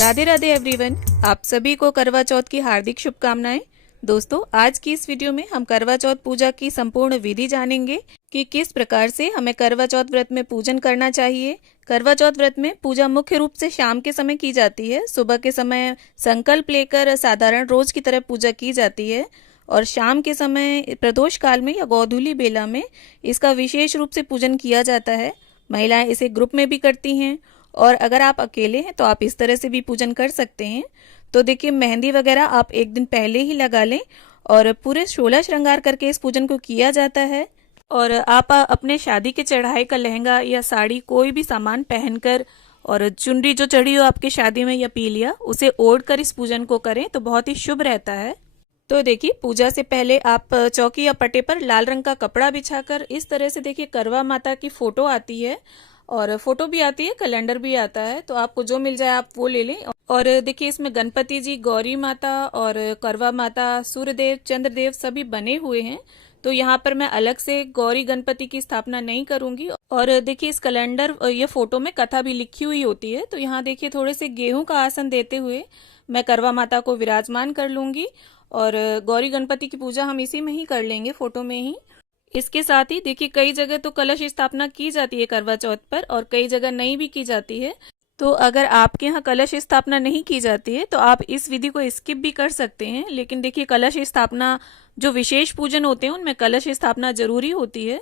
Radhe Radhe everyone, आप सभी को करवा चौथ की हार्दिक शुभकामनाएं। दोस्तों, आज की इस वीडियो में हम करवा चौथ पूजा की संपूर्ण विधि जानेंगे कि किस प्रकार से हमें करवा चौथ व्रत में पूजन करना चाहिए। करवा चौथ व्रत में पूजा मुख्य रूप से शाम के समय की जाती है। सुबह के समय संकल्प लेकर साधारण रोज की तरह पूजा की जाती है और शाम के समय प्रदोष काल में या गोधूली बेला में इसका विशेष रूप से पूजन किया जाता है। महिलाएं इसे ग्रुप में भी करती हैं और अगर आप अकेले हैं तो आप इस तरह से भी पूजन कर सकते हैं। तो देखिए, मेहंदी वगैरह आप एक दिन पहले ही लगा लें और पूरे 16 श्रृंगार करके इस पूजन को किया जाता है। और आप अपने शादी के चढ़ाई का लहंगा या साड़ी कोई भी सामान पहनकर और चुनरी जो चढ़ी हो आपके शादी में या पीलिया उसे ओढ़ कर इस पूजन को करें तो बहुत ही शुभ रहता है। तो देखिए, पूजा से पहले आप चौकी या पट्टे पर लाल रंग का कपड़ा बिछाकर इस तरह से देखिए करवा माता की फोटो आती है और फोटो भी आती है, कैलेंडर भी आता है, तो आपको जो मिल जाए आप वो ले लें। और देखिए, इसमें गणपति जी, गौरी माता और करवा माता, सूर्यदेव, चंद्रदेव सभी बने हुए हैं। तो यहाँ पर मैं अलग से गौरी गणपति की स्थापना नहीं करूंगी। और देखिए, इस कैलेंडर ये फोटो में कथा भी लिखी हुई होती है। तो यहाँ देखिए, थोड़े से गेहूं का आसन देते हुए मैं करवा माता को विराजमान कर लूंगी और गौरी गणपति की पूजा हम इसी में ही कर लेंगे, फोटो में ही। इसके साथ ही देखिए, कई जगह तो कलश स्थापना की जाती है करवा चौथ पर और कई जगह नहीं भी की जाती है। तो अगर आपके यहाँ कलश स्थापना नहीं की जाती है तो आप इस विधि को स्किप भी कर सकते हैं। लेकिन देखिए, कलश स्थापना जो विशेष पूजन होते हैं उनमें कलश स्थापना जरूरी होती है।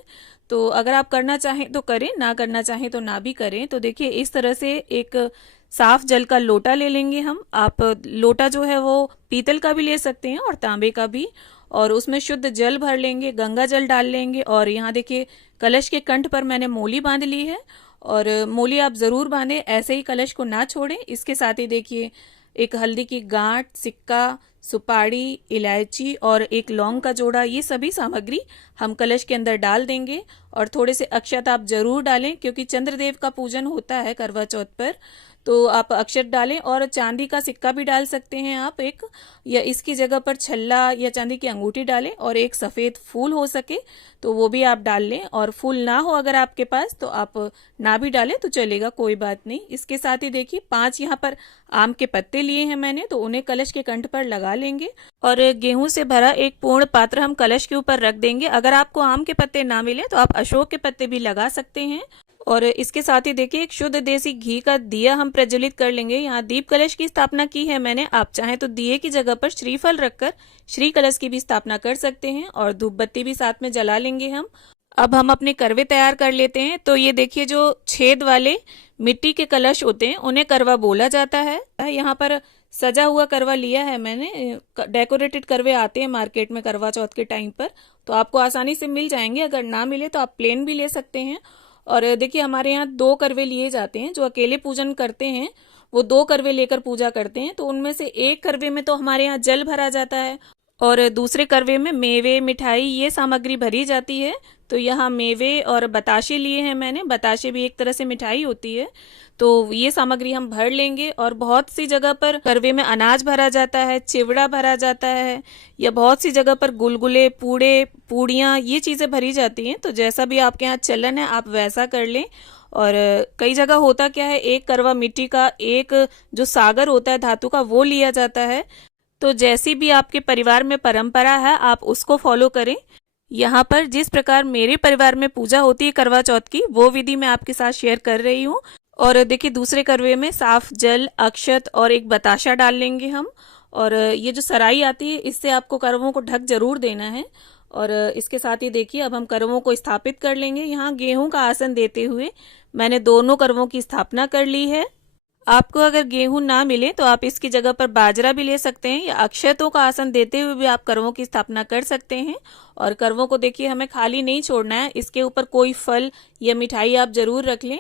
तो अगर आप करना चाहें तो करें, ना करना चाहें तो ना भी करें। तो देखिए, इस तरह से एक साफ जल का लोटा ले लेंगे हम। आप लोटा जो है वो पीतल का भी ले सकते हैं और तांबे का भी, और उसमें शुद्ध जल भर लेंगे, गंगा जल डाल लेंगे। और यहाँ देखिए, कलश के कंठ पर मैंने मोली बांध ली है और मोली आप जरूर बांधें, ऐसे ही कलश को ना छोड़ें। इसके साथ ही देखिए, एक हल्दी की गांठ, सिक्का, सुपारी, इलायची और एक लौंग का जोड़ा, ये सभी सामग्री हम कलश के अंदर डाल देंगे। और थोड़े से अक्षत आप जरूर डालें क्योंकि चंद्रदेव का पूजन होता है करवा चौथ पर, तो आप अक्षत डालें। और चांदी का सिक्का भी डाल सकते हैं आप एक, या इसकी जगह पर छल्ला या चांदी की अंगूठी डालें। और एक सफेद फूल हो सके तो वो भी आप डाल लें, और फूल ना हो अगर आपके पास तो आप ना भी डालें तो चलेगा, कोई बात नहीं। इसके साथ ही देखिए, 5 यहाँ पर आम के पत्ते लिए हैं मैंने, तो उन्हें कलश के कंठ पर लगा लेंगे। और गेहूं से भरा एक पूर्ण पात्र हम कलश के ऊपर रख देंगे। अगर आपको आम के पत्ते ना मिले तो आप अशोक के पत्ते भी लगा सकते हैं। और इसके साथ ही देखिए, एक शुद्ध देसी घी का दिया हम प्रज्वलित कर लेंगे। यहाँ दीप कलश की स्थापना की है मैंने, आप चाहें तो दिए की जगह पर श्रीफल रखकर श्री कलश की भी स्थापना कर सकते हैं। और धूप बत्ती भी साथ में जला लेंगे हम। अब हम अपने करवे तैयार कर लेते हैं। तो ये देखिए, जो छेद वाले मिट्टी के कलश होते हैं उन्हें करवा बोला जाता है। यहाँ पर सजा हुआ करवा लिया है मैंने, डेकोरेटेड करवे आते हैं मार्केट में करवा चौथ के टाइम पर, तो आपको आसानी से मिल जाएंगे। अगर ना मिले तो आप प्लेन भी ले सकते हैं। और देखिए, हमारे यहाँ 2 करवे लिए जाते हैं। जो अकेले पूजन करते हैं वो 2 करवे लेकर पूजा करते हैं। तो उनमें से एक करवे में तो हमारे यहाँ जल भरा जाता है और दूसरे करवे में मेवे, मिठाई, ये सामग्री भरी जाती है। तो यहाँ मेवे और बताशे लिए हैं मैंने। बताशे भी एक तरह से मिठाई होती है। तो ये सामग्री हम भर लेंगे। और बहुत सी जगह पर करवे में अनाज भरा जाता है, चिवड़ा भरा जाता है, या बहुत सी जगह पर गुलगुले, पूड़े, पूड़ियाँ, ये चीजें भरी जाती हैं। तो जैसा भी आपके यहाँ चलन है आप वैसा कर लें। और कई जगह होता क्या है, एक करवा मिट्टी का, एक जो सागर होता है धातु का, वो लिया जाता है। तो जैसी भी आपके परिवार में परंपरा है आप उसको फॉलो करें। यहाँ पर जिस प्रकार मेरे परिवार में पूजा होती है करवा चौथ की, वो विधि मैं आपके साथ शेयर कर रही हूँ। और देखिए, दूसरे करवे में साफ जल, अक्षत और एक बताशा डाल लेंगे हम। और ये जो सराई आती है इससे आपको करवों को ढक जरूर देना है। और इसके साथ ही देखिए, अब हम करवों को स्थापित कर लेंगे। यहाँ गेहूं का आसन देते हुए मैंने दोनों करवों की स्थापना कर ली है। आपको अगर गेहूं ना मिले तो आप इसकी जगह पर बाजरा भी ले सकते हैं, या अक्षतों का आसन देते हुए भी आप करवों की स्थापना कर सकते हैं। और करवों को देखिए, हमें खाली नहीं छोड़ना है, इसके ऊपर कोई फल या मिठाई आप जरूर रख लें।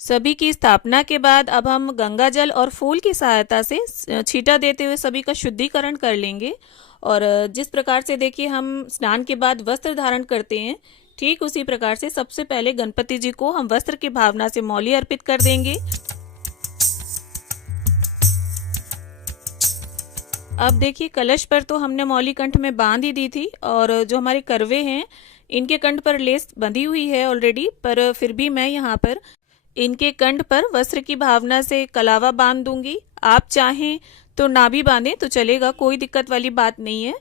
सभी की स्थापना के बाद अब हम गंगा जल और फूल की सहायता से छींटा देते हुए सभी का शुद्धिकरण कर लेंगे। और जिस प्रकार से देखिए हम स्नान के बाद वस्त्र धारण करते हैं, ठीक उसी प्रकार से सबसे पहले गणपति जी को हम वस्त्र की भावना से मौली अर्पित कर देंगे। अब देखिए, कलश पर तो हमने मौली कंठ में बांध ही दी थी, और जो हमारे करवे हैं इनके कंठ पर लेस बंधी हुई है ऑलरेडी, पर फिर भी मैं यहाँ पर इनके कंठ पर वस्त्र की भावना से कलावा बांध दूंगी। आप चाहें तो ना भी बांधें तो चलेगा, कोई दिक्कत वाली बात नहीं है।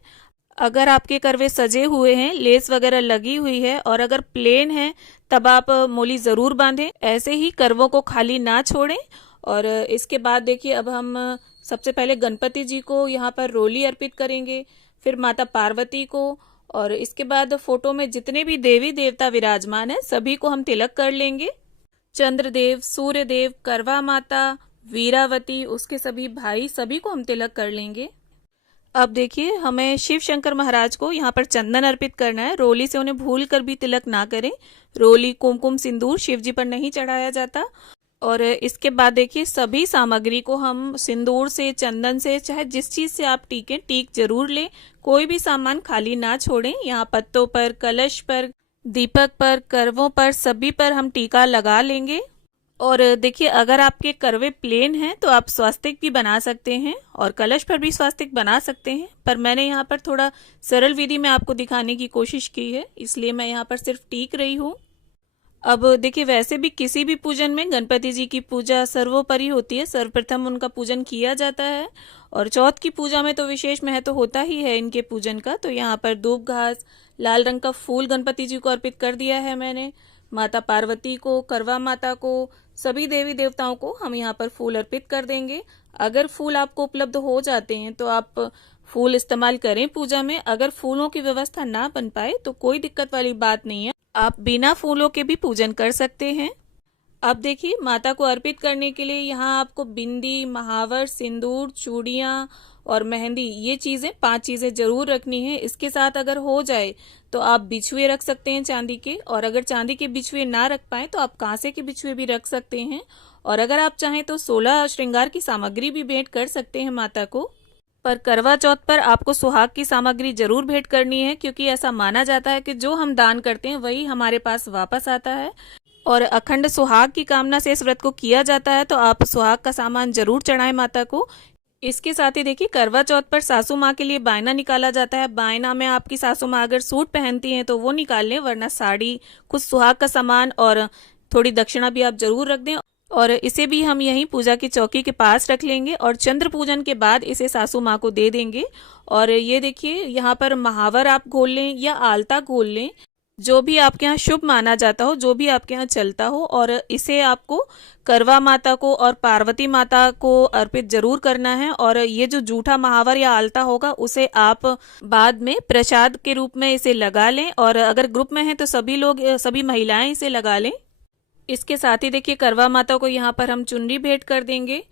अगर आपके करवे सजे हुए हैं, लेस वगैरह लगी हुई है और अगर प्लेन है तब आप मोली ज़रूर बांधें। ऐसे ही करवों को खाली ना छोड़ें। और इसके बाद देखिए अब हम सबसे पहले गणपति जी को यहाँ पर रोली अर्पित करेंगे, फिर माता पार्वती को, और इसके बाद फोटो में जितने भी देवी देवता विराजमान है सभी को हम तिलक कर लेंगे। चंद्रदेव, सूर्यदेव, करवा माता, वीरावती, उसके सभी भाई, सभी को हम तिलक कर लेंगे। अब देखिए हमें शिव शंकर महाराज को यहाँ पर चंदन अर्पित करना है। रोली से उन्हें भूल कर भी तिलक ना करें। रोली, कुमकुम, सिंदूर शिव जी पर नहीं चढ़ाया जाता। और इसके बाद देखिए सभी सामग्री को हम सिंदूर से, चंदन से, चाहे जिस चीज से आप टीकें, टीक जरूर लें। कोई भी सामान खाली ना छोड़ें। यहाँ पत्तों पर, कलश पर, दीपक पर, करवों पर, सभी पर हम टीका लगा लेंगे। और देखिए अगर आपके करवे प्लेन हैं तो आप स्वास्तिक भी बना सकते हैं और कलश पर भी स्वास्तिक बना सकते हैं, पर मैंने यहाँ पर थोड़ा सरल विधि में आपको दिखाने की कोशिश की है, इसलिए मैं यहाँ पर सिर्फ टीक रही हूँ। अब देखिए वैसे भी किसी भी पूजन में गणपति जी की पूजा सर्वोपरि होती है, सर्वप्रथम उनका पूजन किया जाता है। और चौथ की पूजा में तो विशेष महत्व होता ही है इनके पूजन का। तो यहाँ पर दूब घास, लाल रंग का फूल गणपति जी को अर्पित कर दिया है मैंने। माता पार्वती को, करवा माता को, सभी देवी देवताओं को हम यहाँ पर फूल अर्पित कर देंगे। अगर फूल आपको उपलब्ध हो जाते हैं तो आप फूल इस्तेमाल करें पूजा में। अगर फूलों की व्यवस्था ना बन पाए तो कोई दिक्कत वाली बात नहीं है, आप बिना फूलों के भी पूजन कर सकते हैं। अब देखिए माता को अर्पित करने के लिए यहाँ आपको बिंदी, महावर, सिंदूर, चूड़ियाँ और मेहंदी, ये चीजें 5 चीजें जरूर रखनी है। इसके साथ अगर हो जाए तो आप बिछुए रख सकते हैं चांदी के, और अगर चांदी के बिछुए ना रख पाए तो आप कांसे के बिछुए भी रख सकते हैं। और अगर आप चाहें तो 16 श्रृंगार की सामग्री भी भेंट कर सकते हैं माता को। पर करवा चौथ पर आपको सुहाग की सामग्री जरूर भेंट करनी है, क्योंकि ऐसा माना जाता है कि जो हम दान करते हैं वही हमारे पास वापस आता है। और अखंड सुहाग की कामना से इस व्रत को किया जाता है, तो आप सुहाग का सामान जरूर चढ़ाएं माता को। इसके साथ ही देखिए करवा चौथ पर सासू माँ के लिए बायना निकाला जाता है। बायना में आपकी सासू माँ अगर सूट पहनती हैं तो वो निकाल लें, वरना साड़ी, कुछ सुहाग का सामान और थोड़ी दक्षिणा भी आप जरूर रख दें। और इसे भी हम यहीं पूजा की चौकी के पास रख लेंगे और चंद्र पूजन के बाद इसे सासू माँ को दे देंगे। और ये देखिए यहाँ पर महावर आप घोल लें या आलता घोल लें, जो भी आपके यहाँ शुभ माना जाता हो, जो भी आपके यहाँ चलता हो। और इसे आपको करवा माता को और पार्वती माता को अर्पित जरूर करना है। और ये जो जूठा महावर या आलता होगा उसे आप बाद में प्रसाद के रूप में इसे लगा लें, और अगर ग्रुप में है तो सभी लोग, सभी महिलाएं इसे लगा लें। इसके साथ ही देखिए करवा माता को यहाँ पर हम चुनरी भेंट कर देंगे।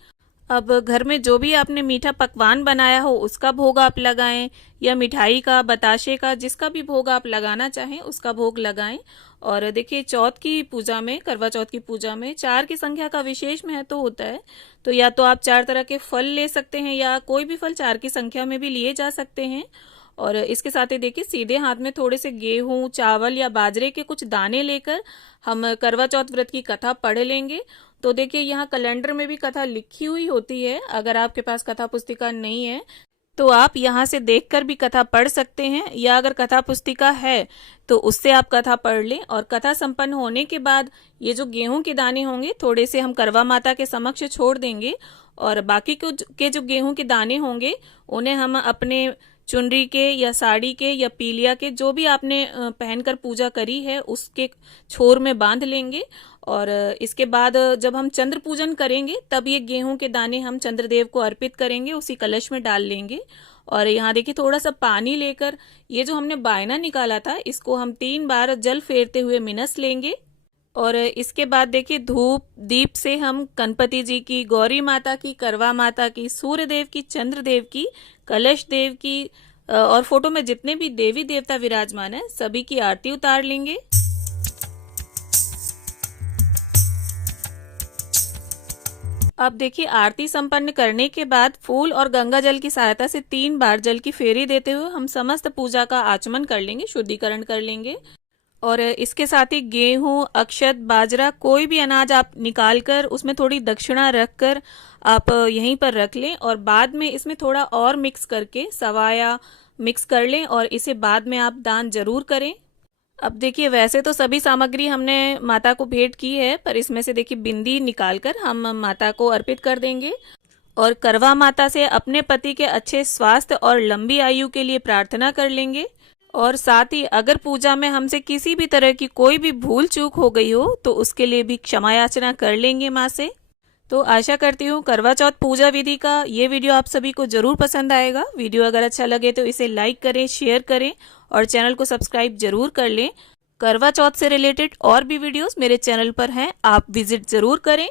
अब घर में जो भी आपने मीठा पकवान बनाया हो उसका भोग आप लगाएं, या मिठाई का, बताशे का, जिसका भी भोग आप लगाना चाहें उसका भोग लगाएं। और देखिए चौथ की पूजा में, करवा चौथ की पूजा में 4 की संख्या का विशेष महत्व होता है। तो या तो आप 4 तरह के फल ले सकते हैं या कोई भी फल 4 की संख्या में भी लिए जा सकते हैं। और इसके साथ ही देखिए सीधे हाथ में थोड़े से गेहूं, चावल या बाजरे के कुछ दाने लेकर हम करवा चौथ व्रत की कथा पढ़ लेंगे। तो देखिए यहाँ कैलेंडर में भी कथा लिखी हुई होती है। अगर आपके पास कथा पुस्तिका नहीं है तो आप यहाँ से देखकर भी कथा पढ़ सकते हैं, या अगर कथा पुस्तिका है तो उससे आप कथा पढ़ लें। और कथा संपन्न होने के बाद ये जो गेहूं के दाने होंगे थोड़े से हम करवा माता के समक्ष छोड़ देंगे, और बाकी के जो गेहूं के दाने होंगे उन्हें हम अपने चुनरी के या साड़ी के या पीलिया के, जो भी आपने पहनकर पूजा करी है, उसके छोर में बांध लेंगे। और इसके बाद जब हम चंद्र पूजन करेंगे तब ये गेहूं के दाने हम चंद्रदेव को अर्पित करेंगे, उसी कलश में डाल लेंगे। और यहाँ देखिए थोड़ा सा पानी लेकर ये जो हमने बायना निकाला था इसको हम 3 बार जल फेरते हुए मिनस लेंगे। और इसके बाद देखिए धूप दीप से हम गणपति जी की, गौरी माता की, करवा माता की, सूर्य देव की, चंद्र देव की, कलश देव की और फोटो में जितने भी देवी देवता विराजमान है सभी की आरती उतार लेंगे। अब देखिए आरती संपन्न करने के बाद फूल और गंगा जल की सहायता से 3 बार जल की फेरी देते हुए हम समस्त पूजा का आचमन कर लेंगे, शुद्धिकरण कर लेंगे। और इसके साथ ही गेहूं, अक्षत, बाजरा, कोई भी अनाज आप निकाल कर उसमें थोड़ी दक्षिणा रखकर आप यहीं पर रख लें, और बाद में इसमें थोड़ा और मिक्स करके सवाया मिक्स कर लें, और इसे बाद में आप दान जरूर करें। अब देखिए वैसे तो सभी सामग्री हमने माता को भेंट की है, पर इसमें से देखिए बिंदी निकालकर हम माता को अर्पित कर देंगे। और करवा माता से अपने पति के अच्छे स्वास्थ्य और लंबी आयु के लिए प्रार्थना कर लेंगे। और साथ ही अगर पूजा में हमसे किसी भी तरह की कोई भी भूल चूक हो गई हो तो उसके लिए भी क्षमा याचना कर लेंगे माँ से। तो आशा करती हूँ करवा चौथ पूजा विधि का ये वीडियो आप सभी को जरूर पसंद आएगा। वीडियो अगर अच्छा लगे तो इसे लाइक करें, शेयर करें और चैनल को सब्सक्राइब जरूर कर लें। करवा चौथ से रिलेटेड और भी वीडियोस मेरे चैनल पर हैं, आप विजिट जरूर करें।